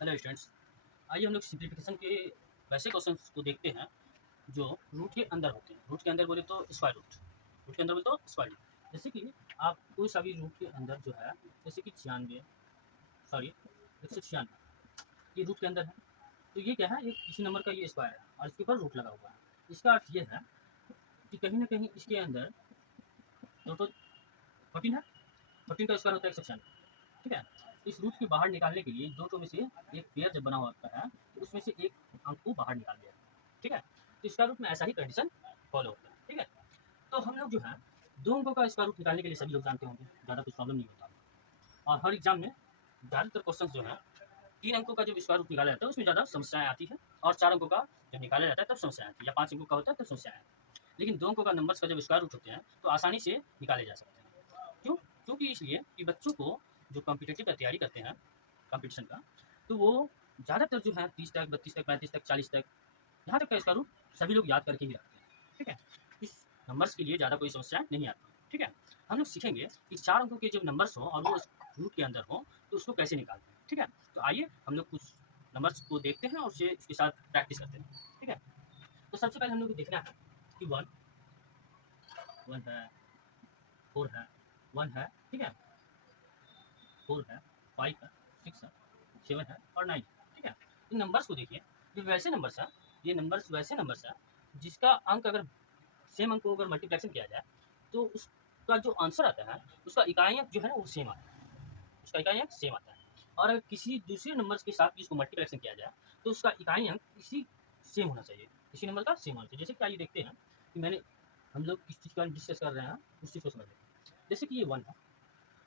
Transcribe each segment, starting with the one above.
Hello students. आइए हम लोग सिंप्लीफिकेशन के वैसे क्वेश्चंस को देखते हैं जो रूट के अंदर होते हैं। रूट के अंदर बोले तो स्क्वायर रूट, रूट के अंदर बोले तो स्क्वायर रूट। जैसे कि आप कोई सा भी रूट के अंदर जो है, जैसे कि 96 सॉरी 196 ये रूट के अंदर है। तो ये क्या है, एक किसी नंबर का ये स्क्वायर है और इसके ऊपर रूट लगा हुआ है। इसका अर्थ ये है कि कहीं ना कहीं इसके अंदर टोटल 14 है। 14 का स्क्वायर होता है 196। ठीक है। इस रूट के बाहर निकालने के लिए दो टो में से एक पेयर जब बना हुआ होता है तो उसमें से एक अंक को बाहर निकाल दिया। ठीक है। तो स्क्वायर रूट में ऐसा ही कंडीशन फॉलो होता है। ठीक है। तो हम लोग जो है दो अंकों का स्क्वायर रूट निकालने के लिए सभी लोग जानते होंगे, ज़्यादा कुछ प्रॉब्लम नहीं होता। और हर एग्जाम में ज़्यादातर क्वेश्चन जो है 3 अंकों का जब स्क्वायर रूट निकाला जाता है उसमें ज़्यादा समस्याएं आती है, और 4 अंकों का जब निकाला जाता है तब समस्याएं आती है, या 5 अंकों का होता है तब समस्याएं आती है। लेकिन 2 अंकों का नंबर्स का जब स्क्वायर रूट होते हैं तो आसानी से निकाले जा सकते हैं। क्यों? क्योंकि इसलिए कि बच्चों को जो कॉम्पिटिटिव का तैयारी करते हैं कंपटीशन का, तो वो ज़्यादातर जो है 30 तक, 32 तक, 35 तक, 40 तक, यहाँ तक का इसका रूट सभी लोग याद करके ही रखते हैं। ठीक है। इस नंबर्स के लिए ज़्यादा कोई समस्या नहीं आती। ठीक है। हम लोग सीखेंगे कि 4 अंकों के जब नंबर्स हों और वो रूट के अंदर हों तो उसको कैसे निकालते हैं। ठीक है। तो आइए हम लोग कुछ नंबर्स को देखते हैं और उससे उसके साथ प्रैक्टिस करते हैं। ठीक है। तो सबसे पहले हम लोग को देखना है कि वन वन है, 4 है, 1 है। ठीक है। 4 है, 5 है, 6 है, 7 है और 9 है। ठीक है। इन नंबर्स को देखिए, ये वैसे नंबर्स हैं, ये नंबर्स वैसे नंबर्स हैं जिसका अंक अगर सेम अंक को अगर मल्टीप्लिकेशन किया जाए तो उसका जो आंसर आता है उसका इकाई अंक जो है ना वो सेम आता है, उसका इकाई अंक सेम आता है। और अगर किसी दूसरे नंबर्स के साथ भी इसको मल्टीप्लिकेशन किया जाए तो उसका इकाई अंक इसी सेम होना चाहिए, इसी नंबर का सेम होना चाहिए। जैसे कि आइए देखते हैं कि हम लोग किस चीज़ का डिस्कस कर रहे हैं, उस चीज़ को समझ लें। जैसे कि ये 1 है,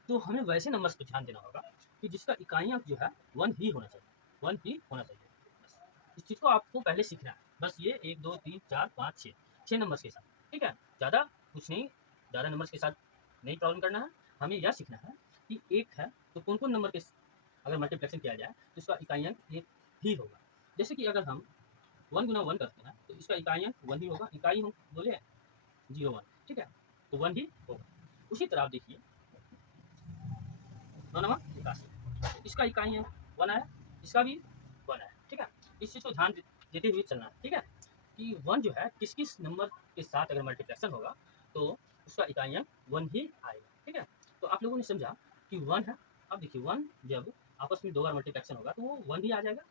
तो हमें वैसे नंबर्स पे ध्यान देना होगा कि जिसका इकाई अंक जो है 1 ही होना चाहिए, 1 ही होना चाहिए। बस इस चीज़ को आपको पहले सीखना है। बस ये 1 2 3 4 5 6 6 नंबर्स के साथ। ठीक है। ज़्यादा कुछ नहीं, ज़्यादा नंबर्स के साथ नहीं प्रॉब्लम करना है। हमें यह सीखना है कि 1 है तो कौन कौन नंबर के अगर मल्टीप्लिकेशन किया जाए तो इसका इकाई अंक 1 ही होगा। जैसे कि अगर हम 1 गुना 1 करते हैं तो इसका इकाई अंक 1 ही होगा। इकाई हम बोले 0 1। ठीक है। तो 1 ही होगा। उसी तरह आप देखिए 9 9 81, इसका इकाई है 1 आया, इसका भी 1 आया। ठीक है। इस चीज़ को ध्यान देते हुए चलना है। ठीक है। कि 1 जो है किस किस नंबर के साथ अगर मल्टीप्लिकेशन होगा तो उसका इकाई अंक 1 ही आएगा। ठीक है। तो आप लोगों ने समझा कि 1 है। अब देखिए 1 जब आपस में 2 बार मल्टीप्लिकेशन होगा तो वो 1 ही आ जाएगा।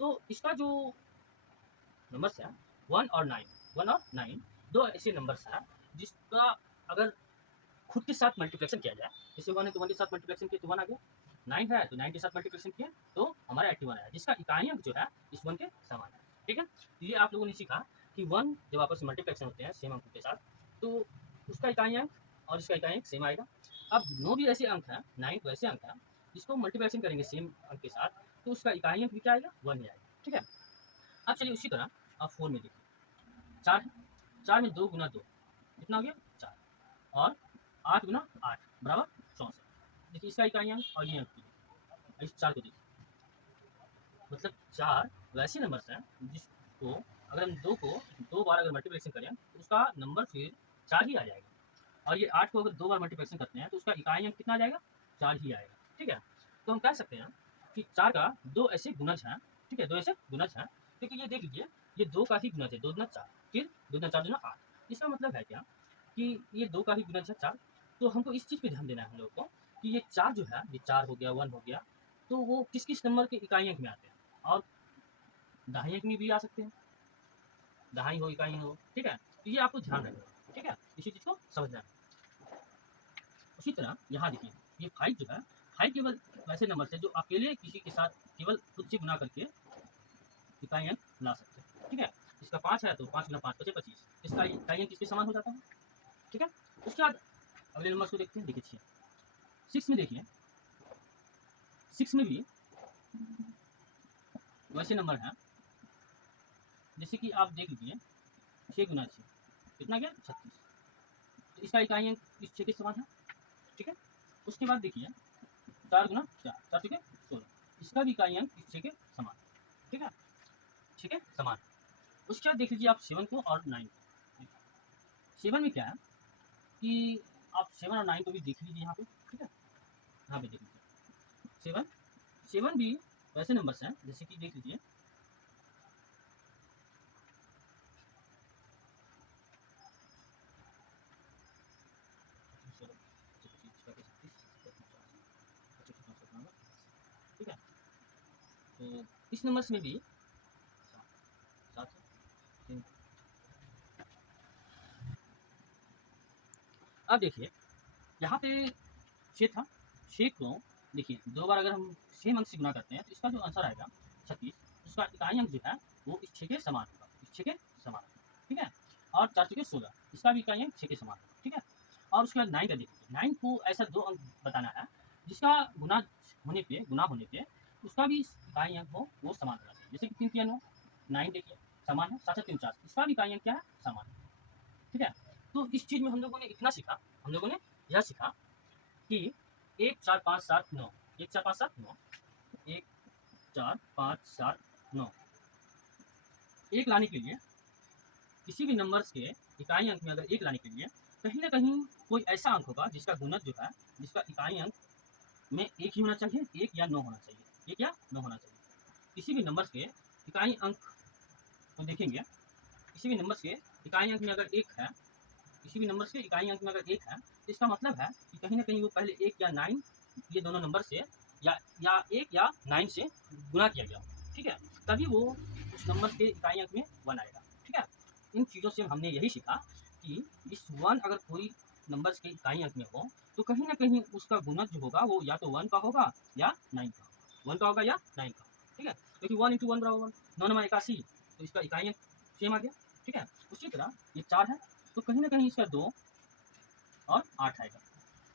तो इसका जो नंबर्स है 1 और 9, 1 और 9 दो ऐसे नंबर्स हैं जिसका अगर खुद के साथ मल्टीप्लिकेशन किया जाए, जैसे 1 है तो 1 के साथ मल्टीप्लिकेशन किया तो 1 आ गया, 9 है तो 9 के साथ मल्टीप्लिकेशन किया तो हमारा 81 आया, जिसका इकाई अंक जो है इस 1 के समान है। ठीक है। तो ये आप लोगों ने सीखा कि 1 जब आपस में मल्टीप्लिकेशन होते हैं सेम अंकों के साथ तो उसका इकाई अंक और इसका इकाई अंक सेम आएगा। अब 9 भी ऐसे अंक हैं, 9 तो ऐसे अंक हैं जिसको मल्टीप्लिकेशन करेंगे सेम अंक के साथ तो उसका इकाई अंक भी क्या आएगा, 1 ही आएगा। ठीक है। अब चलिए उसी तरह आप 4 में देखिए, 4 है, 4 में 2 गुना 2 कितना हो गया 4, और 8 गुना 8 बराबर 64। देखिए इसका इकाई अंक और ये अंक भी देखिए, इस 4 को देखिए, मतलब 4 वैसे नंबर्स हैं जिसको अगर हम 2 को 2 बार अगर मल्टीप्लिकेशन करें तो उसका नंबर फिर 4 ही आ जाएगा। और ये 8 को अगर 2 बार मल्टीप्लिकेशन करते हैं तो उसका इकाई अंक कितना आ जाएगा, 4 ही आएगा। ठीक है। तो हम कह सकते हैं कि 4 का 2 ऐसे गुणज हैं। ठीक है। 2 ऐसे गुणज हैं क्योंकि ये देख लीजिए ये 2 का ही गुणज है, 2 गुना 4, फिर 2 गुना 4 गुना 8। इसका मतलब है क्या कि ये 2 का ही गुणज है 4। तो हमको इस चीज़ पे ध्यान देना है हम लोग को कि ये 4 जो है, ये 4 हो गया, 1 हो गया, तो वो किस किस नंबर के इकाई अंक में आते हैं, और दहाई अंक में भी आ सकते हैं, दहाई हो इकाई हो। ठीक है। तो ये आपको ध्यान रखना है। ठीक है। इसी चीज़ को समझना है। उसी तरह यहाँ देखिए ये 5 जो है, 5 केवल वैसे नंबर है जो अकेले किसी के साथ केवल खुद से गुना करके इकाई अंक ला सकते हैं। ठीक है। इसका 5 है तो 5 गुना 5 बचे 25, इसका इकाई अंक किसके समान हो जाता है। ठीक है। उसके बाद अगले नंबर को देखते हैं। देखिए 6 में देखिए, 6 में भी वैसे नंबर हैं, जैसे कि आप देख लीजिए 6 गुना 6 कितना गया 36, तो इसका इकाई अंक इस 6 के समान है। ठीक है। उसके बाद देखिए 4 गुना 4, 4 छके 16, इसका भी इकाई अंक इस 6 के समान। ठीक है। 6 के समान। उसके बाद देख लीजिए आप 7 को और 9 को। 7 में क्या है कि आप 7 और 9 को भी देख लीजिए यहाँ पे। ठीक है। यहाँ पे देख लीजिए 7, 7 भी वैसे नंबर्स हैं जैसे कि देख लीजिए, ठीक है। तो इस नंबर्स में भी सात तीन। अब देखिए यहाँ पे 6 था, 6 को देखिए 2 बार अगर हम सेम अंक से गुना करते हैं तो इसका जो आंसर आएगा 36, उसका इकाई अंक जो है वो इस 6 के समान होगा, इस 6 के समान होगा, ठीक है। और 4 छके 16, इसका भी इकाई अंक 6 के समान होगा, ठीक है। और उसके बाद 9 का देखिए, 9 को ऐसा 2 अंक बताना है जिसका गुना होने पे उसका भी इकाई अंक हो वो समान होना चाहिए। जैसे कि 3 तिया 9, 9 देखिए समान है, 7 7 3 4, इसका भी इकाई अंक क्या है? समान है, ठीक है। तो इस चीज़ में हम लोगों ने इतना सीखा, हम लोगों ने यह सीखा कि 1 4 5 7 9, 1 4 5 7 9, 1 4 5 7 9, एक लाने के लिए किसी भी नंबर्स के इकाई अंक में अगर एक लाने के लिए कहीं ना कहीं कोई ऐसा अंक होगा जिसका गुणज जो है, जिसका इकाई अंक में एक ही होना चाहिए, एक या 9 होना चाहिए, एक या 9 होना चाहिए। किसी भी नंबर्स के इकाई अंक को देखेंगे, किसी भी नंबर्स के इकाई अंक में अगर एक है, किसी भी नंबर से इकाई अंक में अगर एक है तो इसका मतलब है कि कहीं ना कहीं वो पहले एक या 9, ये दोनों नंबर से या एक या 9 से गुना किया गया, ठीक है। तभी वो उस नंबर के इकाई अंक में 1 आएगा, ठीक है। इन चीज़ों से हमने यही सीखा कि इस 1 अगर कोई नंबर्स के इकाई अंक में हो तो कहीं ना कहीं उसका गुणज जो होगा वो या तो 1 का होगा या 9 का, 1 का होगा या 9 का, ठीक है। क्योंकि 1 इंटू 1 बराबर 1, 9 9 81, तो इसका इकाई अंक सेम आ गया, ठीक है। उसी तरह ये 4 है तो कहीं ना कहीं इसका 2 और 8 आएगा।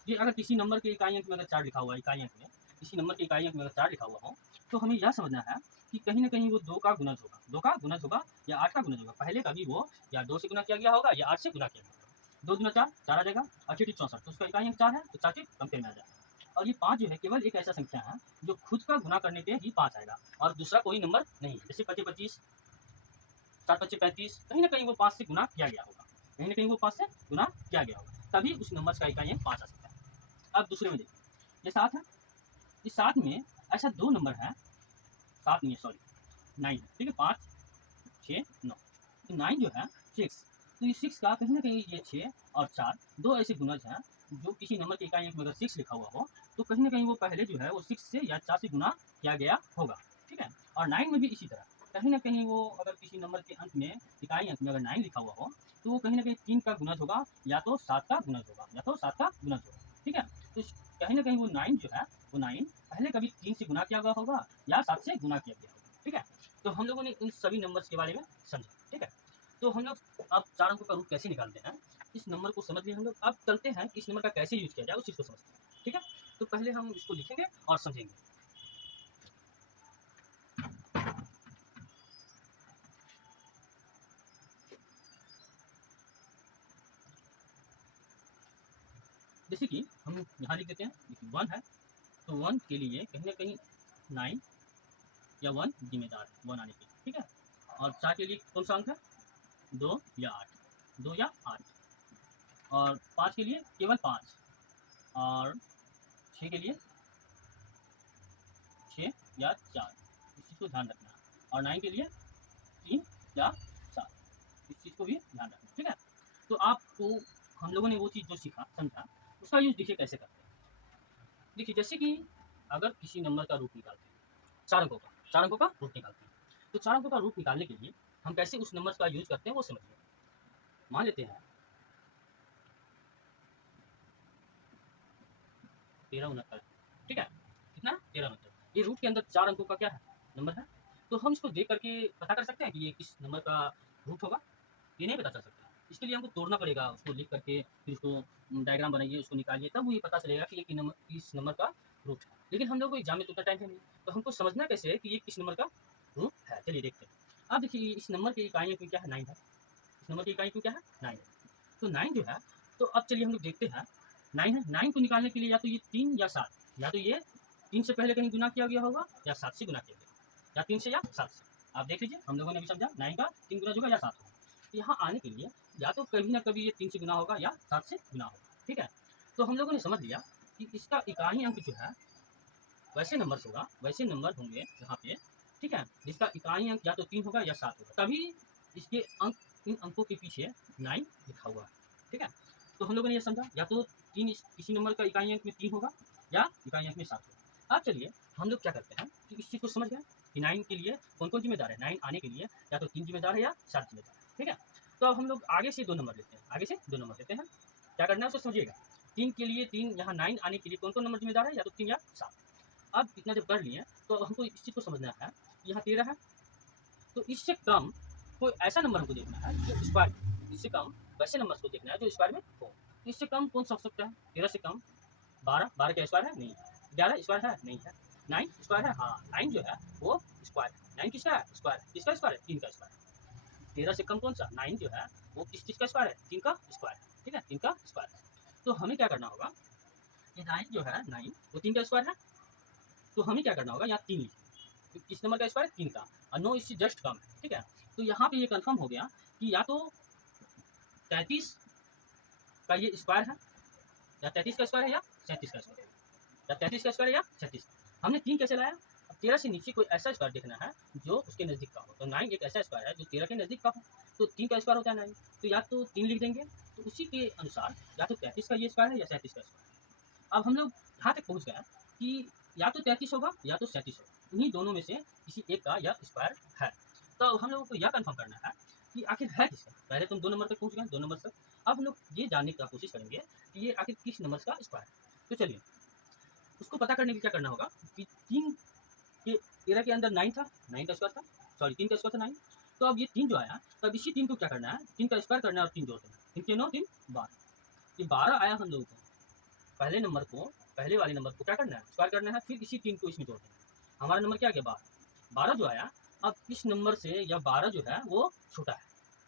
ये अगर किसी नंबर के इकाई अंक में अगर 4 लिखा हुआ है, इकाई अंक में किसी नंबर के इकाई अंक में अगर 4 लिखा हुआ हो तो हमें यह समझना है कि कहीं ना कहीं वो 2 का गुणज होगा, 2 का गुणज होगा या 8 का गुणज होगा। पहले कभी वो या 2 से गुना किया गया होगा या 8 से गुना किया गया होगा। 2 दूना 4, 4 आ जाएगा, 8 8 64, तो उसका इकाई अंक 4 है तो 4 के कंपेयर में आ जाएगा। और ये 5 जो है केवल एक ऐसा संख्या है जो खुद का गुना करने पे ही 5 आएगा और दूसरा कोई नंबर नहीं। जैसे 25 25, 7 25 35, कहीं ना कहीं वो 5 से गुना किया गया होगा, कहीं ना कहीं वो 5 से गुना किया गया होगा, तभी उस नंबर का इकाई अंक 5 आ सकता है। अब दूसरे में देखिए, ये 7 है, इस 7 में ऐसा 2 नंबर है, 7 नहीं है सॉरी 9 है, ठीक है। 5 6 9, तो 9 जो है 6, तो ये 6 का कहीं ना कहीं ये 6 और 4 दो ऐसे गुणज हैं जो किसी नंबर के इकाई अंक में अगर 6 लिखा हुआ हो तो कहीं ना कहीं वो पहले जो है वो 6 से या 4 से गुना किया गया होगा, ठीक है। और 9 में भी इसी तरह कहीं ना कहीं वो अगर किसी नंबर के अंक में इकाई अंक में अगर 9 लिखा हुआ हो तो वो कहीं ना कहीं 3 का गुणज होगा या तो 7 का गुणज होगा, या तो 7 का गुणज होगा, ठीक है। तो कहीं ना कहीं वो 9 जो है वो 9 पहले कभी 3 से गुना किया गया होगा या 7 से गुना किया गया होगा, ठीक है। तो हम लोगों ने इन सभी नंबर्स के बारे में समझा, ठीक है। तो हम लोग अब 4 अंकों का रूप कैसे निकालते हैं, इस नंबर को समझ लिए हम लोग। अब चलते हैं कि इस नंबर का कैसे यूज किया जाए उस चीज़ को समझते हैं, ठीक है। तो पहले हम इसको लिखेंगे और समझेंगे। जैसे कि हम यहाँ लिख देते हैं, देखिए 1 है तो 1 के लिए कहीं ना कहीं 9 या 1 जिम्मेदार है 1 आने के लिए, ठीक है। और 4 के लिए कौन सा अंक है, 2 या 8, 2 या 8। और 5 के लिए केवल 5, और 6 के लिए 6 या 4, इस चीज़ को ध्यान रखना है। और 9 के लिए 3 या 7, इस चीज़ को भी ध्यान रखना, ठीक है। तो आपको हम लोगों ने वो चीज़ जो सीखा समझा उसका यूज़ देखिए कैसे करते हैं। देखिए जैसे कि अगर किसी नंबर का रूट निकालते हैं, 4 अंकों का, 4 अंकों का रूट निकालते हैं, तो 4 अंकों का रूट निकालने के लिए हम कैसे उस नंबर का यूज़ करते हैं वो समझिए। मान लेते हैं 1369, ठीक है। कितना, 1369, ये रूट के अंदर 4 अंकों का क्या है, नंबर है। तो हम इसको देख करके पता कर सकते हैं कि ये किस नंबर का रूट होगा, ये नहीं पता चल सकता। इसके लिए हमको तोड़ना पड़ेगा, उसको लिख करके फिर उसको डायग्राम बनाइए, उसको निकालिए, तब वो ये पता चलेगा कि ये किस नंबर का रूट है। लेकिन हम लोग को एग्जाम में तो उतना टाइम है नहीं, तो हमको समझना कैसे है कि ये किस नंबर का रूट है। चलिए देखते हैं। अब देखिए इस नंबर की इकाई में क्या है, 9 है, इस नंबर की इकाई क्या है, 9 है। तो 9 जो है, तो अब चलिए हम लोग देखते हैं। 9 है, 9 को निकालने के लिए या तो ये 3 या 7, या तो ये 3 से पहले कहीं गुना किया गया होगा या 7 से गुना किया गया, या 3 से या 7 से। आप देख लीजिए, हम लोगों ने भी समझा 9 का 3 गुना होगा या 7 होगा। तो यहाँ आने के लिए या तो कभी ना कभी ये 3 से गुना होगा या 7 से गुना होगा, ठीक है। तो हम लोगों ने समझ लिया कि इसका इकाई अंक जो है वैसे नंबर होगा, वैसे नंबर होंगे यहाँ पे, ठीक है, जिसका इकाई अंक या तो 3 होगा या 7 होगा, तभी इसके अंक, इन अंकों के पीछे 9 लिखा हुआ है, ठीक है। तो हम लोगों ने ये समझा, या तो 3 किसी नंबर का इकाई अंक में 3 होगा या इकाई अंक में 7 होगा। अब चलिए हम लोग क्या करते हैं कि इस चीज़ को समझ गए कि 9 के लिए कौन-कौन जिम्मेदार है, 9 आने के लिए या तो 3 जिम्मेदार है या 7 जिम्मेदार है, ठीक है। तो अब हम लोग आगे से 2 नंबर लेते हैं, आगे से 2 नंबर लेते हैं। क्या करना है उसको समझिएगा। 3 के लिए 3 यहाँ 9 आने के लिए कौन-कौन नंबर जिम्मेदार है, या तो 3 या 7। अब इतना जब कर लिए तो अब हमको इस चीज़ को समझना है, यहाँ 13 है, तो इससे कम कोई ऐसा नंबर हमको देखना है जो स्क्वायर में, इससे कम वैसे नंबर को देखना है जो स्क्वायर में हो। तो इससे कम कौन सा हो सकता है? 13 से कम 12, 12 क्या स्क्वायर है? नहीं। 11 स्क्वायर है? नहीं है। 9 स्क्वायर है? हाँ, 9 जो है वो स्क्वायर है। 9 किसका है? स्क्वायर है। किसका स्क्वायर है? 3 का स्क्वायर है। 13 से कम कौन सा? 9 जो है वो किस चीज़ का स्क्वायर है? 3 का स्क्वायर है, ठीक है, 3 का स्क्वायर है। तो हमें क्या करना होगा, ये 9 जो है, 9 वो 3 का स्क्वायर है, तो हमें क्या करना होगा, यहाँ 3 लिखेंगे। किस नंबर का स्क्वायर है? 3 का, और 9 इससे जस्ट कम है, ठीक है। तो यहाँ पे ये कंफर्म हो गया कि या तो 33 का ये स्क्वायर है, या 33 का स्क्वायर है, या 37 का स्क्वायर है, या 33 का स्क्वायर है या 36। हमने 3 कैसे लाया? अब 13 से नीचे कोई ऐसा स्क्वायर देखना है जो उसके नज़दीक का हो। तो 9 एक ऐसा स्क्वायर है जो 13 के नज़दीक का हो, तो 3 का स्क्वायर होता है 9, तो या तो 3 लिख देंगे। तो उसी के अनुसार या तो 33 का ये स्क्वायर है या 37 का स्क्वायर है। अब हम लोग यहाँ तक पहुँच गए कि या तो 33 होगा या तो 37 होगा, इन्हीं दोनों में से किसी एक का यह स्क्वायर है। तो अब हम लोगों को यह कन्फर्म करना है कि आखिर है किसका। पहले तुम 2 नंबर तक पहुँच गए, 2 नंबर तक। अब हम लोग ये जानने की कोशिश करेंगे कि ये आखिर किस नंबर का स्क्वायर है। तो चलिए उसको पता करने के लिए क्या करना होगा कि 3 के 13 के अंदर 9 था, 9 का स्क्वायर था, सॉरी 3 का स्क्वायर था 9। तो अब ये 3 जो आया, तो अब इसी 3 को क्या करना है, 3 का स्क्वायर करना है और 3 जोड़ देना है। 3 के 9, 3 12। ये 12 आया हम लोगों को, पहले नंबर को, पहले वाले नंबर को क्या करना है, स्क्वायर करना है, फिर इसी 3 को इसमें जोड़ देना है। हमारा नंबर क्या आ गया, 12। 12 जो आया, अब इस नंबर से यह 12 जो है वो छोटा है।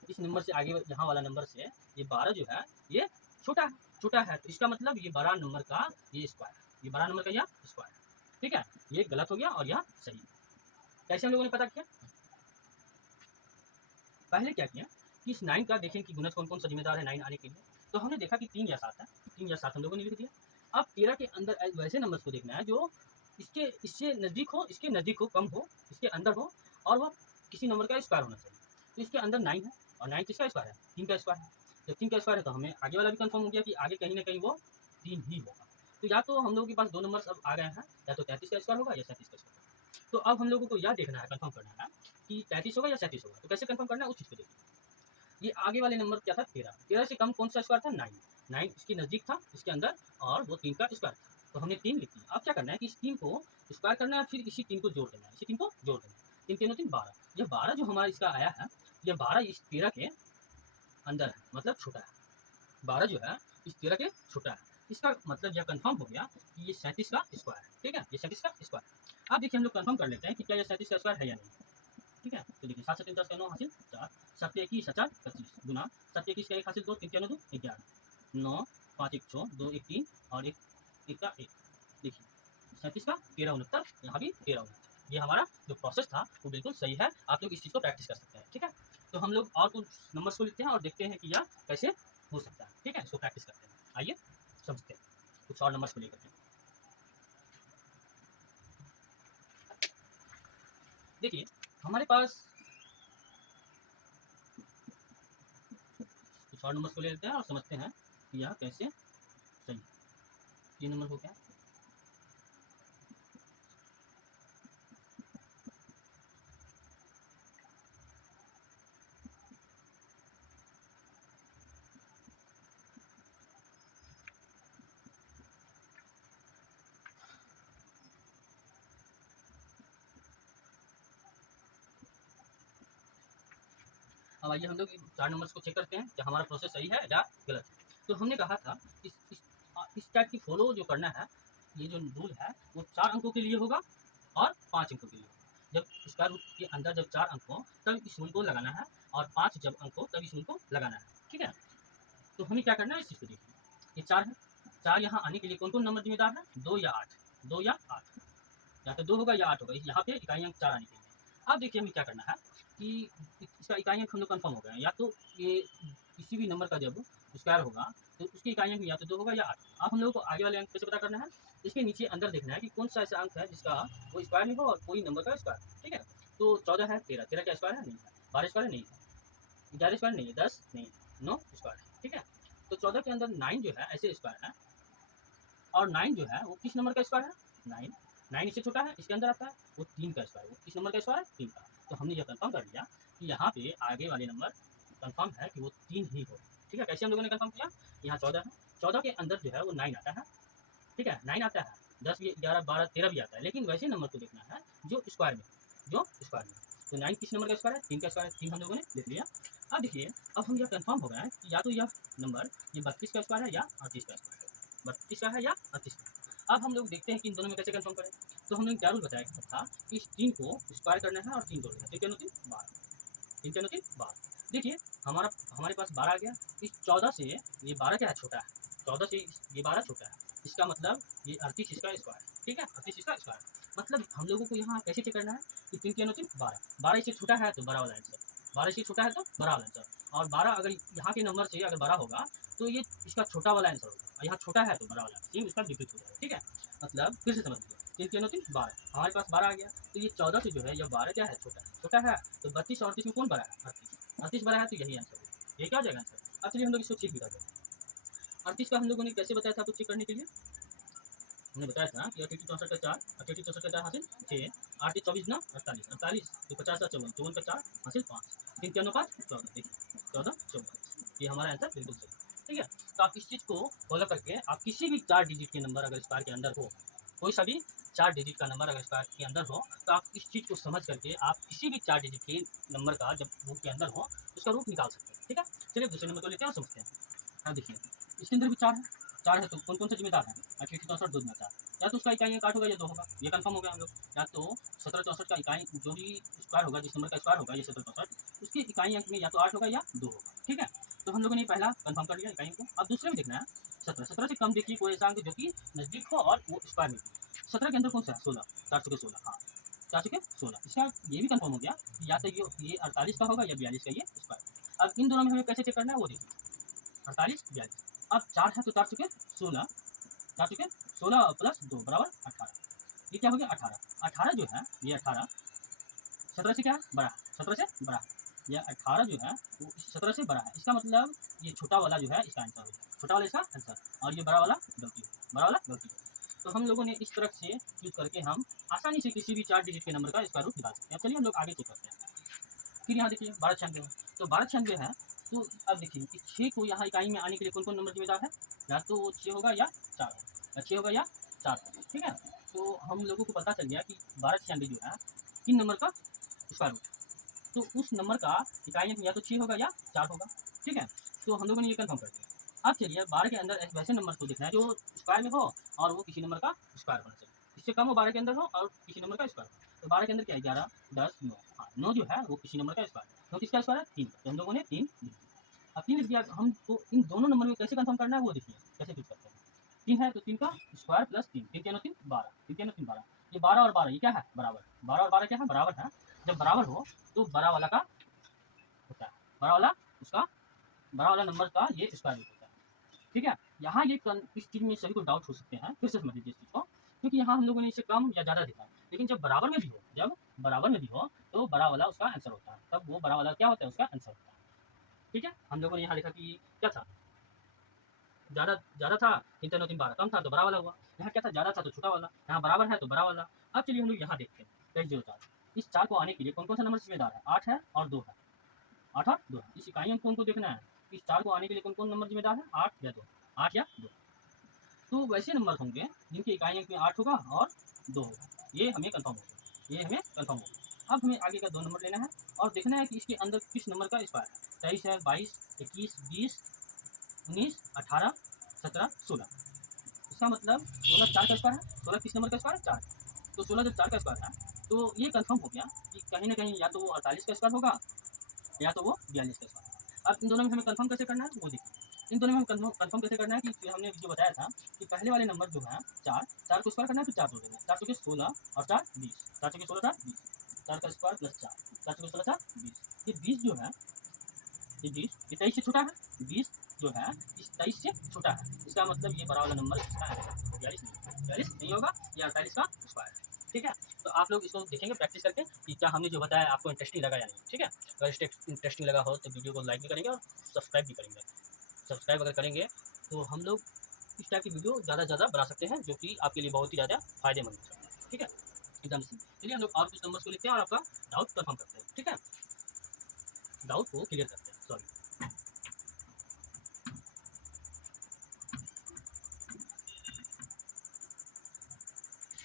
इस नंबर से आगे यहाँ वाला नंबर से ये 12 जो है ये छोटा है, छोटा है। तो इसका मतलब ये बड़ा नंबर का ये स्क्वायर है, ये बड़ा नंबर का यह स्क्वायर है, ठीक है। ये गलत हो गया और यह सही। कैसे हम लोगों ने पता किया? पहले क्या किया कि इस 9 का देखें कि गुणज कौन-कौन सा जिम्मेदार है 9 आने के लिए। तो हमने देखा कि 3 या 7 है, 3 या 7 हम लोगों ने लिख दिया। अब 13 के अंदर वैसे नंबर्स को देखना है जो इसके इससे नज़दीक हो, इसके नज़दीक हो, कम हो, इसके अंदर हो, और वह किसी नंबर का स्क्वायर होना चाहिए। तो इसके अंदर 9 है, और 9 किसका स्क्वायर है? 3 का स्क्वायर है। जब 3 का स्क्वायर है तो हमें आगे वाला भी कन्फर्म हो गया कि आगे कहीं न कहीं वो 3 ही होगा। तो या तो हम लोगों के पास 2 नंबर्स अब आ गए हैं, या तो 33 का स्क्वायर होगा या 37 का स्क्वायर होगा। तो अब हम लोगों को यह देखना है, कन्फर्म करना है कि 33 होगा या 37 होगा। तो कैसे कन्फर्म करना है उस चीज़ को देखिए। ये आगे वाले नंबर क्या था, 13। 13 से कम कौन सा स्क्वायर था, 9। 9 इसके नज़दीक था, इसके अंदर, और वो 3 का स्क्वायर था। तो हमने 3 लिख दिया। अब क्या करना है कि इस 3 को स्क्वायर करना है, फिर इसी 3 को जोड़ देना है, इसी 3 को जोड़ देना है। 3 तीनों 3 12। ये 12 जो हमारा इसका आया है, ये 12 इस 13 के अंदर है, मतलब छोटा है। 12 जो है इस 13 के छोटा है। इसका मतलब यह कन्फर्म हो गया कि ये 37 का स्क्वायर है, ठीक है, ये 37 का स्क्वायर है। अब देखिए हम लोग कन्फर्म कर लेते हैं कि क्या ये 37 का स्क्वायर है या नहीं, ठीक है। तो देखिए 7 से 3 10 का 9 हासिल 4, 7 के 21 4 25 गुना 7 के 21 का 1 हासिल 2, 3 के 9 2 11, 9 5 1 6 2 1 3 और 1 1 का 1। देखिए 37 का 13 69, यहाँ भी 13 69। ये हमारा जो प्रोसेस था वो बिल्कुल सही है। आप लोग इस चीज़ को प्रैक्टिस कर सकते हैं, ठीक है। तो हम लोग और कुछ नंबर्स को लिखते हैं और देखते हैं कि यह कैसे हो सकता है, ठीक है। इसको प्रैक्टिस करते हैं, आइए समझते हैं कुछ और नंबर्स को लेकर के। देखिए हमारे पास कुछ और नंबर्स को ले लेते हैं और समझते हैं कि यह कैसे सही है। ये नंबर हो गया। अब आइए हम लोग इन 4 नंबर्स को चेक करते हैं कि हमारा प्रोसेस सही है या गलत है। तो हमने कहा था इस टाइप की फॉलो जो करना है, ये जो रूल है वो 4 अंकों के लिए होगा और 5 अंकों के लिए होगा। जब स्क्वायर रूट के अंदर जब 4 अंक हो तब इस रूल को लगाना है, और 5 जब अंक हो तब इस रूल को लगाना है, ठीक है। तो हमें क्या करना है, इस चीज़ को देखिए। ये 4 है, 4 यहाँ आने के लिए कौन-कौन नंबर जिम्मेदार है, 2 या 8, 2 या 8, या तो 2 होगा या 8 होगा। यहाँ पे इकाई अंक 4 आने के लिए। अब देखिए हमें क्या करना है कि इसका इकाई अंक हम लोग कन्फर्म हो गए हैं, या तो ये किसी भी नंबर का जब स्क्वायर होगा तो उसकी इकाई अंक या तो 2 होगा या 8। अब हम लोगों को आगे वाले अंक कैसे पता करना है, इसके नीचे अंदर देखना है कि कौन सा ऐसा अंक है जिसका वो स्क्वायर में हो और कोई नंबर का स्क्वायर, ठीक है। तो 14 है, 13 क्या स्क्वायर है? नहीं है। 12 स्क्वायर नहीं है, 11 स्क्वायर नहीं है, 10 नहीं है, 9 स्क्वायर है, ठीक है। तो 14 के अंदर 9 जो है ऐसे स्क्वायर है, और 9 जो है वो किस नंबर का स्क्वायर है? 9। 9 इससे छोटा है, इसके अंदर आता है, वो 3 का स्क्वायर। वो किस नंबर का स्क्वायर है? 3 का। तो हमने यह कंफर्म कर लिया कि यहाँ पे आगे वाले नंबर कंफर्म है कि वो 3 ही हो, ठीक है। कैसे हम लोगों ने कंफर्म किया? यहाँ 14 है, 14 के अंदर जो है वो 9 आता है, ठीक है, 9 आता है, 10 भी, 11, 12, 13 भी आता है, लेकिन वैसे नंबर को देखना है जो स्क्वायर में, जो स्क्वायर में। तो 9 किस नंबर का स्क्वायर है? 3 का स्क्वायर है, 3 हम लोगों ने देख लिया। अब देखिए, अब हम यह कंफर्म हो गया है कि या तो यह नंबर ये 32 का स्क्वायर है या 38 का स्क्वायर है, 32 का है या 38 का है। अब हम लोग देखते हैं कि इन दोनों में कैसे कंफर्म करें। तो हमने क्या रूल बताया था कि इस 3 को स्क्वायर करना है और 3 तोड़ना है, 3 के 3 12, 3 के 3 12। देखिए हमारे पास 12 आ गया, इस 14 से ये 12 क्या है? छोटा है, 14 से ये 12 छोटा है, इसका मतलब ये 38 इसका स्क्वायर, ठीक है, 38 इसका स्क्वायर। मतलब हम लोगों को यहाँ कैसे चेक करना है कि 3 के 3 12, 12 इससे छोटा है तो बड़ा वाला आंसर, 12 इससे छोटा है तो बड़ा वाला आंसर, और 12 अगर यहाँ के नंबर से अगर बड़ा होगा तो ये इसका छोटा वाला आंसर होगा, और यहाँ छोटा है तो बड़ा वाला, सेम इसका विपरीत हो जाएगा, ठीक है। मतलब फिर से समझ लीजिए, 3 के 3 12, हमारे पास 12 आ गया, तो ये 14 से जो है यह 12 क्या है? छोटा है, छोटा है, तो 32 और 38 में कौन बड़ा है? 38, 38 बड़ा है, तो यही आंसर होगा, ये क्या हो जाएगा आंसर। अब चलिए हम लोग इसको चेक भी करते हैं। 38 का हम लोगों ने कैसे बताया था आपको चेक करने के लिए? हमने बताया था कि 38 64 का 4, 38 64 का 4 हासिल 6, 8 24 ना 48, 48 तो 50 54, 54 का 4 हासिल 5, 3 के 5 14, देखिए 14 14, ये हमारा आंसर बिल्कुल सही, ठीक है। तो आप इस चीज़ को फॉलो करके आप किसी भी 4 डिजिट के नंबर अगर स्क्वायर के अंदर हो, कोई सा भी 4 डिजिट का नंबर अगर स्क्वायर के अंदर हो, तो आप इस चीज़ को समझ करके आप किसी भी 4 डिजिट के नंबर का जब रूट के अंदर हो उसका रूट निकाल सकते हैं, ठीक है। चलिए दूसरे नंबर को लेते हैं और समझते हैं। हाँ देखिए, इसके अंदर भी 4 है, 4 है तो कौन कौन सा जिम्मेदार है? 38 64 2 में 4, या तो उसका इकाई 8 होगा या 2 होगा, ये कंफर्म हो गया हम लोग। या तो 17 64 का इकाई जो भी स्क्वायर होगा, जिस नंबर का स्क्वायर होगा ये 17 64, उसकी इकाई अंक में या तो 8 होगा या 2 होगा, ठीक है। तो हम लोगों ने पहला कंफर्म कर लिया इकाई को। अब दूसरे में देखना है 17, 17 से कम देखिए कोई ऐसा अंक जो कि नजदीक हो और वो स्क्वायर में। 17 के अंदर कौन सा है? 16, 4 चुके 16, हाँ 4 चुके 16, इसका ये भी कंफर्म हो गया या तो ये 48 का होगा या 42 का ये स्क्वायर। अब इन दोनों में हमें कैसे चेक करना है वो देखिए, 48 42, अब 4 है तो 4 चुके 16, 4 चुके 16 प्लस 2 बराबर 18, ये क्या हो गया 18, 18 जो है ये 18 17 से क्या है? बड़ा, 17 से बड़ा, यह 18 जो है वो 17 से बड़ा है, इसका मतलब ये छोटा वाला जो है इसका आंसर हो गया, छोटा वाला इसका आंसर, और ये बड़ा वाला गलती, बड़ा वाला गलती। तो हम लोगों ने इस तरह से यूज करके हम आसानी से किसी भी 4 डिजिट के नंबर का इसका रूट निकाल सकते हैं। चलिए हम लोग आगे चेक करते हैं। फिर यहाँ देखिए 1296 है, तो 1296 है, तो अब देखिए इस 6 को यहाँ इकाई में आने के लिए कौन कौन नंबर जिम्मेदार है? या तो 6 होगा या 4 होगा, या 6 होगा या 4 होगा, ठीक है। तो हम लोगों को पता चल गया कि 1296 जो है 3 नंबर का स्क्वायर रूट, तो उस नंबर का इकाई अंक या तो 6 होगा या 4 होगा, ठीक है। तो हम लोगों ने ये कंफर्म कर दिया। अब चलिए 12 के अंदर एक वैसे नंबर को देखना है जो स्क्वायर में हो और वो किसी नंबर का स्क्वायर होना चाहिए, इससे कम हो 12 के अंदर हो और किसी नंबर का स्क्वायर हो। तो 12 के अंदर क्या है? 11 10 9, हाँ 9 जो है वो किसी नंबर का स्क्वायर है, 9 किसका स्क्वायर है? 3, तो हम लोगों ने 3 लिख दिया। अब 3 लिख दिया, हमको इन दोनों नंबर को कैसे कंफर्म करना है वो देखिए कैसे चूज करते हैं। 3 है तो 3 का स्क्वायर प्लस 3, 3 के 3 12, 3 के 3 12, ये 12 और 12 ये क्या है? बराबर, 12 और 12 क्या है? बराबर है। जब बराबर हो तो बड़ा वाला का होता है, बड़ा वाला उसका, बड़ा वाला नंबर का ये स्क्वायर रूट होता है, ठीक है। यहाँ ये इस चीज़ में सभी को डाउट हो सकते हैं, फिर से समझ लीजिए इस चीज़ को, क्योंकि यहाँ हम लोगों ने इसे कम या ज़्यादा देखा, लेकिन जब बराबर में भी हो, जब बराबर में भी हो तो बड़ा वाला उसका आंसर होता है, तब वो बड़ा वाला क्या होता है? उसका आंसर होता है, ठीक है। हम लोगों ने यहाँ देखा कि क्या था? ज़्यादा ज़्यादा था 3 3 9 3 12, कम था तो बड़ा वाला हुआ। यहाँ क्या था? ज़्यादा था तो छोटा वाला, यहाँ बराबर है तो बड़ा वाला। अब चलिए हम लोग यहाँ देखते हैं 2304, इस 4 को आने के लिए कौन कौन सा नंबर जिम्मेदार है? 8 है और 2 है, 8 और 2 है। इस इकाई अंक को हमको देखना है, इस 4 को आने के लिए कौन कौन नंबर जिम्मेदार है? 8 या 2, 8 या 2। तो वैसे नंबर होंगे जिनकी इकाई अंक में 8 होगा और 2 होगा, ये हमें कंफर्म होगा, ये हमें कंफर्म होगा। अब हमें आगे का 2 नंबर लेना है और देखना है कि इसके अंदर किस नंबर का स्क्वायर है। 23 है, 22 21 20 19 18 17 16, इसका मतलब 16 4 का स्क्वायर है, 16 किस नंबर का स्क्वायर है? 4, तो 16 जब 4 का स्क्वायर है तो ये कंफर्म हो गया कि कहीं ना कहीं या तो वो 48 का स्क्वायर होगा या तो वो 42 का स्क्वायर। अब इन दोनों में हमें कंफर्म कैसे करना है वो देखिए, इन दोनों में हम कंफर्म कैसे करना है कि हमने जो बताया था कि पहले वाले नंबर जो है 4, 4 को स्क्वायर करना है तो 4 जोड़ देना है, 4 चौके 16 और 4 20, 4 चौके 16 4 20, 4 का स्क्वायर प्लस 4, 4 चौके 16 4 20, ये 20 जो है ये 20, ये 23 से छोटा है। 20 जो है इस 23 से छोटा है, इसका मतलब ये बड़ा वाला नंबर इसका है 42 नहीं होगा, ये 48 का स्क्वायर है। ठीक है, तो आप लोग इसको देखेंगे प्रैक्टिस करके कि क्या हमने जो बताया आपको इंटरेस्टिंग लगा या नहीं। ठीक है, अगर इंटरेस्टिंग लगा हो तो वीडियो को लाइक भी करेंगे और सब्सक्राइब भी करेंगे। सब्सक्राइब अगर करेंगे तो हम लोग इस टाइप की वीडियो ज़्यादा से ज़्यादा बना सकते हैं, जो कि आपके लिए बहुत ही ज़्यादा फायदेमंद है। ठीक है, एकदम से चलिए हम लोग और कुछ नंबर्स को लिखते हैं और आपका डाउट कन्फर्म करते हैं। ठीक है, डाउट को क्लियर करते हैं। सॉरी,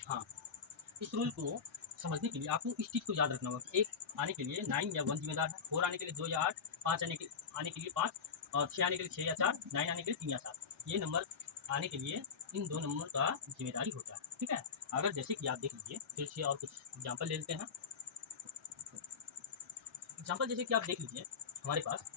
हाँ, इस रूल को समझने के लिए आपको इस चीज़ को याद रखना होगा कि एक आने के लिए 9 या 1 जिम्मेदार है, 4 आने के लिए 2 या 8, 5 आने के लिए 5 और 6 आने के लिए 6 या 4, 9 आने के लिए 3 या 7। ये नंबर आने के लिए इन दो नंबर का जिम्मेदारी होता है। ठीक है, अगर जैसे कि आप देख लीजिए, फिर से और कुछ एग्जाम्पल ले लेते हैं। एग्जाम्पल जैसे कि आप देख लीजिए, हमारे पास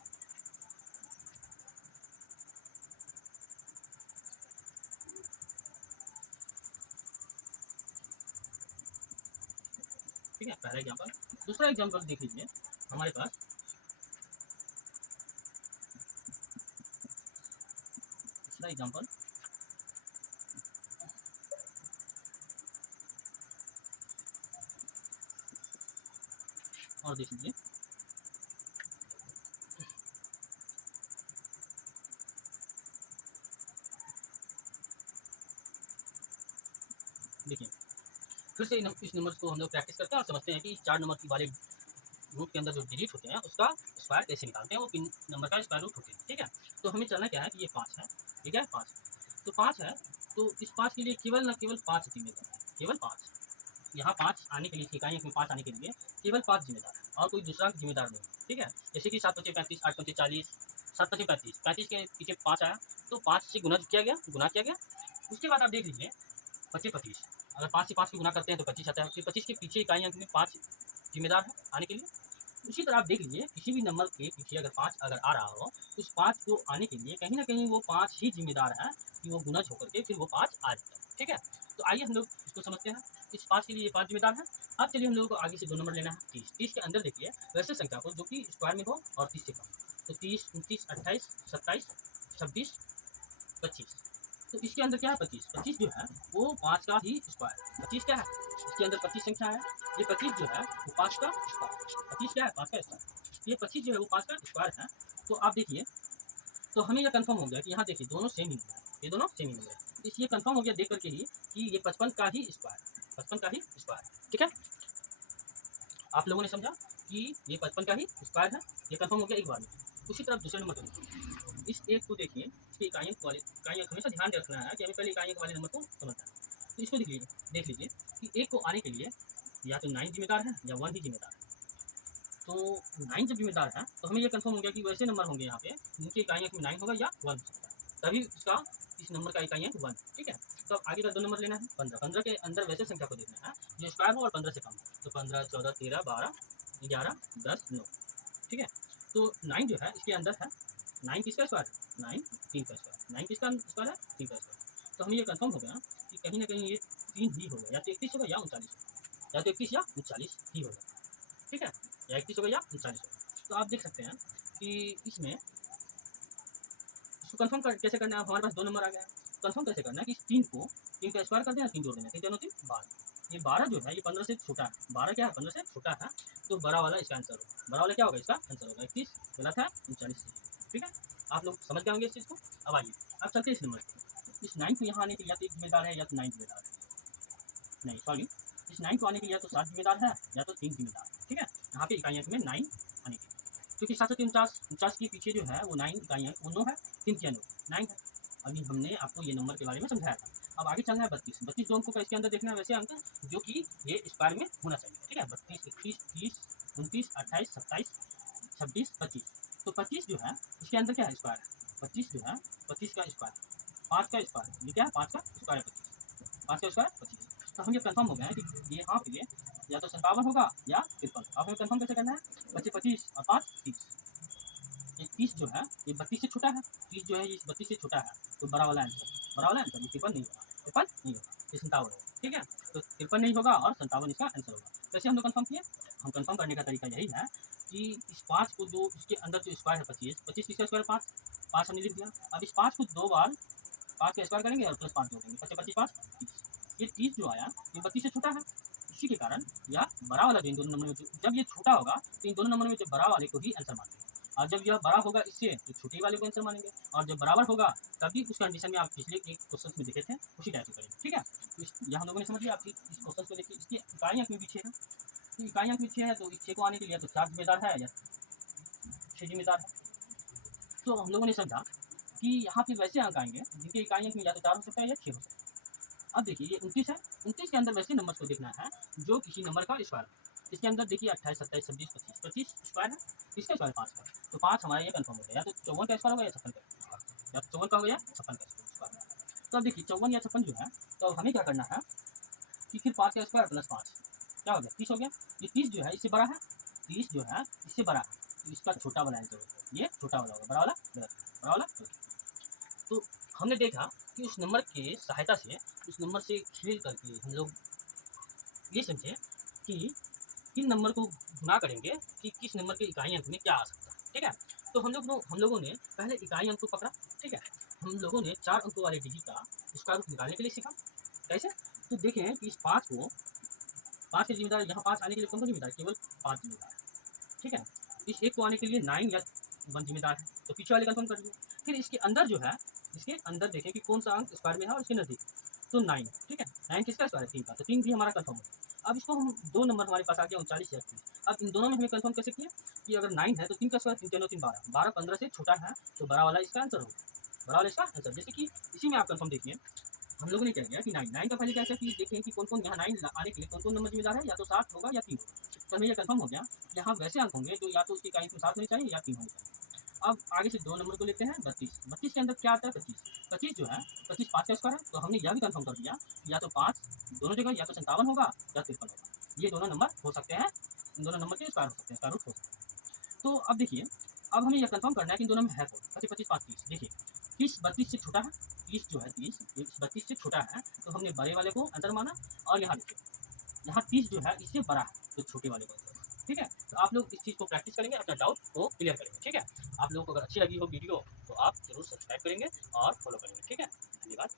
ठीक है, पहला एग्जाम्पल। दूसरा एग्जाम्पल देख लीजिए, हमारे पास दूसरा एग्जाम्पल और देख लीजिए, देखिए फिर से इस नंबर को हम लोग प्रैक्टिस करते हैं और समझते हैं कि 4 नंबर की वाले रूट के अंदर जो डिजिट होते हैं उसका स्क्वायर कैसे निकालते हैं, वो किन नंबर का स्क्वायर रूट होते हैं। ठीक है, तो हमें चलना क्या है कि ये 5 है। ठीक है, 5 तो 5 है, तो इस 5 के लिए केवल ना केवल 5 जिम्मेदार है, केवल 5। यहाँ 5 आने के लिए इकाई में 5 आने के लिए केवल 5 जिम्मेदार है और कोई दूसरा जिम्मेदार नहीं। ठीक है, जैसे कि 7 × 35, 8 × 40, 7 × 35, 35 के पीछे 5 आया तो 5 से गुना किया गया। उसके बाद आप देख लीजिए 25 25, अगर 5 से 5 को गुना करते हैं तो 25 आता है। फिर 25 के पीछे इकाई अंक में 5 जिम्मेदार है आने के लिए। उसी तरह आप देख लीजिए, किसी भी नंबर के पीछे अगर 5 अगर आ रहा हो, उस 5 को आने के लिए कहीं ना कहीं वो 5 ही जिम्मेदार है कि वो गुना होकर के फिर वो 5 आ जाता है। ठीक है, तो आइए हम लोग इसको समझते हैं। इस 5 के लिए ये 5 जिम्मेदार है। अब चलिए हम लोगों को आगे से 2 नंबर लेना है। 30, 30 के अंदर देखिए वैसे संख्या को जो कि स्क्वायर में हो और 30 से कम। तो 30, 29, 28, 27, 26, 25। तो इसके अंदर क्या है 25, 25 जो है वो 5 का ही स्क्वायर। 25 क्या है, इसके अंदर 25 संख्या है, ये 25 जो है वो 5 का स्क्वायर। 25 क्या है, 5 का स्क्वायर। ये 25 जो है वो 5 का स्क्वायर है। तो आप देखिए, तो हमें यह कंफर्म हो गया कि यहाँ देखिए दोनों सेम ही हो गया, ये दोनों सेम ही हो गया। इसलिए कंफर्म हो गया देख करके ही कि ये 55 का ही स्क्वायर, 55 का ही स्क्वायर। ठीक है, आप लोगों ने समझा कि ये 55 का ही स्क्वायर है, ये कंफर्म हो गया एक बार में। उसी तरह दूसरे नंबर को देखिए, इस एक को देखिए, इसके इकाई हमेशा ध्यान रखना है कि हमें पहले इकाई वाले नंबर को समझना है। तो इसको देख लीजिए कि एक को आने के लिए या तो 9 जिम्मेदार है या 1 ही जिम्मेदार है। तो 9 जब जिम्मेदार है तो हमें यह कंफर्म हो गया कि वैसे नंबर होंगे यहाँ पे जिनकी इकाई अंक में 9 होगा या 1 हो सकता है, तभी इसका इस नंबर का इकाई अंक 1। ठीक है, तो अब आगे का 2 नंबर लेना है 15। 15 के अंदर वैसे संख्या को देखना है जो स्क्वायर हो और 15 से कम हो। तो 15, 14, 13, 12, 11, 10, 9। ठीक है, तो 9 जो है इसके अंदर है, 9 किसका स्क्वायर है, 9 3 का स्क्वायर। 9 किसका स्क्वायर है, 3 का स्क्वायर। तो हमें ये कंफर्म हो गया कि कहीं ना कहीं ये 3 ही होगा, या तो 31 होगा या 39 होगा, या तो 31 या 39 ही होगा। ठीक है, या 31 होगा या 39 होगा। तो आप देख सकते हैं कि इसमें इसको कंफर्म कैसे करना है। हमारे पास 2 नंबर आ गया है, कंफर्म कैसे करना है कि इस 3 को 3 का स्क्वायर कर देना, 3 जोड़ देना, 3 3 12। ये 12 जो है ये 15 से छोटा है, 12 क्या है 15 से छोटा है, तो बड़ा वाला इसका आंसर होगा। बड़ा वाला क्या होगा, इसका आंसर होगा 31, गलत है 39। ठीक है, आप लोग समझ गए होंगे इस चीज़ को। अब आइए अब चलते हैं इस नंबर को। इस 9 को यहाँ आने के लिए या तो 1 जिम्मेदार है या तो 9 जिम्मेदार है, नहीं सॉरी, इस 9 को आने के लिए या तो 7 जिम्मेदार है या तो 3 जिम्मेदार है। ठीक है, यहाँ पे इकाई अंक में 9 आने के लिए, क्योंकि 749 के पीछे जो है वो 9 इकाई अंक वो 9 है, 3 के अंक 9 है। अभी हमने आपको ये नंबर के बारे में समझाया था। अब आगे चलना है 32। 32 अंकों का इसके अंदर देखना है वैसे अंक जो कि ये स्क्वायर में होना चाहिए। ठीक है, 32, 31, 30, 29, 28, 27, 26, 25। तो 25 जो है इसके अंदर क्या है, स्क्वायर है। 25 जो है 25 का स्क्वायर, 5 का स्क्वायर, ये क्या है 5 का स्क्वायर है 25, 5 का स्क्वायर 25। तो हम ये कंफर्म हो गया है कि ये यहाँ पे या तो 57 होगा या 53। अब हमें कंफर्म कैसे करना है, 25 25 और 5 30। ये 30 जो है ये 32 से छोटा है, 30 जो है ये 32 से छोटा है, तो बड़ा वाला आंसर, बड़ा वाला आंसर ये 53 नहीं होगा, 53 नहीं होगा, ये 57 होगा। ठीक है, तो 53 नहीं होगा और 57 इसका आंसर होगा। कैसे हम लोग कंफर्म किए, हम कंफर्म करने का तरीका यही है कि इस 5 को जो इसके अंदर जो स्क्वायर है 25, 25 किसका स्क्वायर 5, 5 हमने लिख दिया। अब इस 5 को 2 बार 5 का स्क्वायर करेंगे और प्लस 5 जोड़ेंगे, 25 25 5 30। ये 30 जो आया ये 32 से छोटा है, इसी के कारण यह बड़ा वाला जो इन दोनों नंबर में जब ये छोटा होगा तो इन दोनों नंबर में जब बड़ा वाले को ही आंसर मानेंगे, और जब यह बड़ा होगा इससे तो छोटे वाले को आंसर मानेंगे, और जब बराबर होगा तभी उस कंडीशन में आप पिछले एक क्वेश्चन में देखे थे उसी टाइप से करेंगे। ठीक है, तो यह हम लोगों ने समझ लिया। आपकी इस क्वेश्चन को देखिए, इसकी इकाई अंक में भी 6 है, तो इकाई अंक में 6 है तो इस 6 को आने के लिए तो 4 जिम्मेदार है या 6 जिम्मेदार है। तो हम लोगों ने समझा कि यहाँ पे वैसे अंक आएंगे जिनके इकाई अंक में या तो 4 हो सकता है या 6 हो सकता है। अब देखिए ये 29 है, 29 के अंदर वैसे नंबर को देखना है जो किसी नंबर का स्क्वायर है। इसके अंदर देखिए 28 27 26 25, 25 स्क्वायर है, इसका स्क्वायर 5 का, तो 5 हमारा ये कंफर्म हो गया, या तो 54 का स्क्वायर होगा या 56 का स्क्वायर, या 54 का होगा या 56 का स्क्वायर। तो अब देखिए 54 या 56 जो है, तो अब हमें क्या करना है कि फिर 5 का स्क्वायर प्लस 5 क्या हो गया 30 हो गया। ये 30 जो है इससे बड़ा है, 30 जो है इससे बड़ा है, तो इसका छोटा वाला आंसर होगा, ये छोटा वाला होगा, बड़ा वाला गलत, बड़ा वाला गलत। तो हमने देखा कि उस नंबर के सहायता से, उस नंबर से खेल करके हम लोग ये समझे कि किन नंबर को गुणा करेंगे कि किस नंबर के इकाई अंक में क्या आ सकता है। ठीक है, तो हम लोगों ने पहले इकाई अंक को पकड़ा। ठीक है, हम लोगों ने 4 अंकों वाले डिजिट का स्क्वायर रूट निकालने के लिए सीखा। कैसे, तो देखें कि इस 5 को, 5 के जिम्मेदार यहाँ 5 आने के लिए कौन सा जिम्मेदार, केवल 5 जिम्मेदार है। ठीक है, इस 1 को आने के लिए 9 या 1 जिम्मेदार है, तो पीछे वाले कंफर्म कर दिए। फिर इसके अंदर जो है, इसके अंदर देखें कि कौन सा अंक स्क्वायर में है और इसके नजदीक, तो 9। ठीक है, 9 किसका स्क्वायर है, 3 का, तो 3 भी हमारा कंफर्म हो गया। अब इसको हम 2 नंबर हमारे पास आ गया 39 या 30। अब इन दोनों में हमें कंफर्म कैसे किया कि अगर 9 है तो 3 का स्क्वायर 3 3 3 12, 12 15 से छोटा है, तो बड़ा वाला इसका आंसर होगा, बड़ा वाला इसका आंसर। जैसे कि इसी में आप कंफर्म देखिए, हम लोगों ने क्या किया कि 9 का पहले क्या किया कि देखें कि कौन कौन यहाँ 9 आने के लिए कौन कौन नंबर जिम्मेदार है, या तो 7 होगा या 3 होगा। तो हमें ये कंफर्म हो गया यहाँ वैसे अंक होंगे जो या तो उसकी इकाई में 7 होनी चाहिए या 3 होनी चाहिए। अब आगे से 2 नंबर को लेते हैं 32। 32 के अंदर क्या आता है 25, 25 जो है 25 5 का स्क्वायर है, तो हमने यह भी कंफर्म कर दिया या तो 5 दोनों जगह या तो 57 होगा या 53 होगा, ये दोनों नंबर हो सकते हैं, इन दोनों नंबर के स्क्वायर हो सकते हैं, स्क्वायर रूट हो सकते हैं। तो अब देखिए, अब हमें यह कंफर्म करना है कि इन दोनों में है कौन, 25 25 5 30। देखिए 30 32 से छोटा है, 30 जो है 30 32 से छोटा है, तो हमने बड़े वाले को आंसर माना, और यहाँ देखिए यहाँ 30 जो है इससे बड़ा है, तो छोटे वाले को आंसर। ठीक है, तो आप लोग इस चीज़ को प्रैक्टिस करेंगे, अपना डाउट को क्लियर करेंगे। ठीक है, आप लोगों को अगर अच्छी लगी हो वीडियो तो आप जरूर सब्सक्राइब करेंगे और फॉलो करेंगे। ठीक है, धन्यवाद।